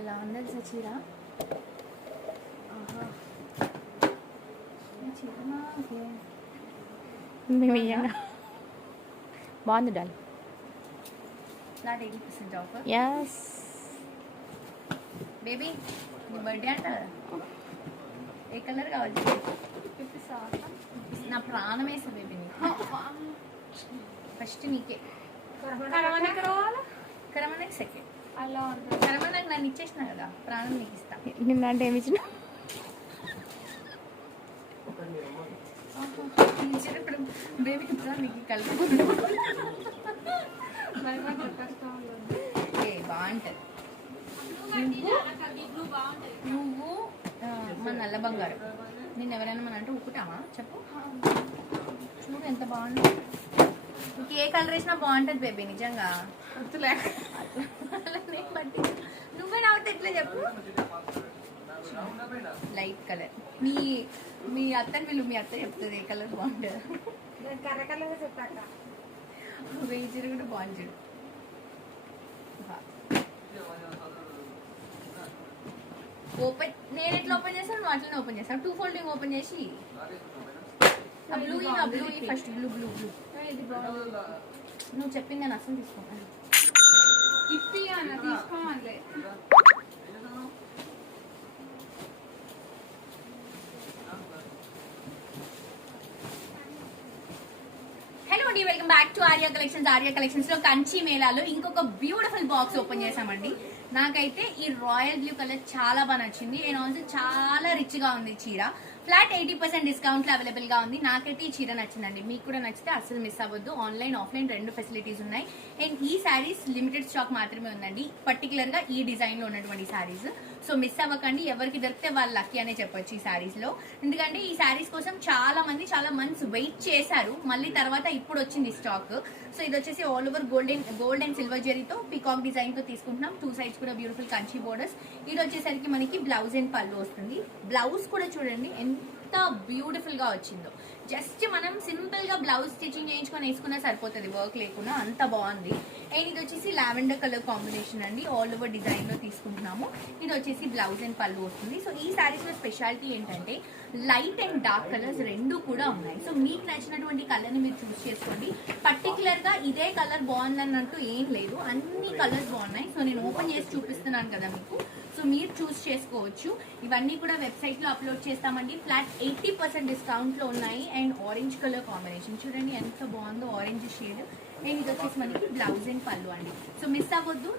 ఎలా ఉంది చీర? మేము ఇయ్యంగా బాగుంది doll. Flat 80% offer. Yes baby నీ బర్త్డే అంట కదా, ఏ కలర్ కావాలి? నా ప్రాణం వేసా బేబీ నీకు. ఫస్ట్ నీకే కరమనకి సెకండ్. కరమనకి నన్ను ఇచ్చేసిన కదా, ప్రాణం నీకు ఇస్తా. నిన్న అంటే ఏమి ఇచ్చిన? ఇప్పుడు బేబీకి ఇస్తా నీకు కలిపి బాగుంటుంది. నువ్వు మన నల్ల బంగారం. నేను ఎవరైనా మన అంటే ఉక్కుతామా చెప్పు? చూడు ఎంత బాగుంది. నీకు ఏ కలర్ వేసినా బాగుంటుంది బేబీ నిజంగా. బట్టి నువ్వే నవ్వుతా ఎట్లా చెప్పు? Light colour. మీ అత్తని వీళ్ళు మీ అత్త చెప్తుంది ఏ కలర్ బాగుంటుంది. వెయ్యి చీర కూడా బాగుంది. ఓపెన్ నేను ఎట్లా ఓపెన్ చేస్తాను, నువ్వు అట్లనే ఓపెన్ చేస్తాను. 2 ఫోల్డింగ్ ఓపెన్ చేసి blue first blue blue blue నువ్వు చెప్పింది నేను అసలు తీసుకోవాలి. తీసుకోవాలి. హలో అండి, welcome back to Arya collections. Arya collections లో కంచి మేళాలో ఇంకొక బ్యూటిఫుల్ బాక్స్ ఓపెన్ చేసామండి. నాకైతే ఈ రాయల్ బ్లూ కలర్ చాలా బాగా నచ్చింది. అండ్ ఆల్సో చాలా రిచ్ గా ఉంది చీర. ఫ్లాట్ 80% డిస్కౌంట్ లో అవైలబుల్ గా ఉంది. నాకైతే ఈ చీర నచ్చిందండి. మీకు కూడా నచ్చితే అసలు మిస్ అవ్వద్దు. ఆన్లైన్ ఆఫ్లైన్ రెండు ఫెసిలిటీస్ ఉన్నాయి. అండ్ ఈ శారీస్ లిమిటెడ్ స్టాక్ మాత్రమే ఉందండి, పర్టికులర్ గా ఈ డిజైన్ లో ఉన్నటువంటి శారీస్. సో మిస్ అవ్వకండి. ఎవరికి దొరికితే వాళ్ళు లక్కీ అనే చెప్పొచ్చు ఈ శారీస్ లో. ఎందుకంటే ఈ శారీస్ కోసం చాలా మంత్స్ వెయిట్ చేశారు. మళ్ళీ తర్వాత ఇప్పుడు వచ్చింది స్టాక్. సో ఇది వచ్చేసి all over gold and silver జరీతో పీకాక్ డిజైన్ తో తీసుకుంటున్నాం. 2 సైడ్స్ కూడా బ్యూటిఫుల్ కంచి బోర్డర్స్. ఇది వచ్చేసరికి మనకి బ్లౌజ్ అండ్ పళ్ళు వస్తుంది. బ్లౌజ్ కూడా చూడండి ఎంత బ్యూటిఫుల్ గా వచ్చిందో. జస్ట్ మనం సింపుల్ గా బ్లౌజ్ స్టిచింగ్ చేయించుకొని వేసుకున్నా సరిపోతుంది, వర్క్ లేకుండా. అంత బాగుంది. అండ్ ఇది వచ్చేసి లావెండర్ కలర్ కాంబినేషన్ అండి, ఆల్ ఓవర్ డిజైన్ లో తీసుకుంటున్నాము. ఇది వచ్చేసి బ్లౌజ్ అండ్ పళ్ళు వస్తుంది. సో ఈ శారీస్ లో స్పెషాలిటీ ఏంటంటే లైట్ అండ్ డార్క్ కలర్స్ రెండు కూడా ఉన్నాయి. సో మీకు నచ్చినటువంటి కలర్ ని మీరు చూస్ చేసుకోండి. పర్టికులర్ గా ఇదే కలర్ బాగుందన్నట్టు ఏం లేదు, అన్ని కలర్స్ బాగున్నాయి. సో నేను ఓపెన్ చేసి చూపిస్తున్నాను కదా మీకు, సో మీరు చూస్ చేసుకోవచ్చు. ఇవన్నీ కూడా వెబ్సైట్ లో అప్లోడ్ చేస్తామండి. ఫ్లాట్ 80% డిస్కౌంట్ లో ఉన్నాయి. అండ్ ఆరెంజ్ కలర్ కాంబినేషన్ చూడండి ఎంత బాగుందో, ఆరెంజ్ షేడ్. అండ్ ఇది వచ్చేసి మనకి బ్లౌజ్ అండ్ పళ్ళు అండి. సో మిస్ అవ్వద్దు.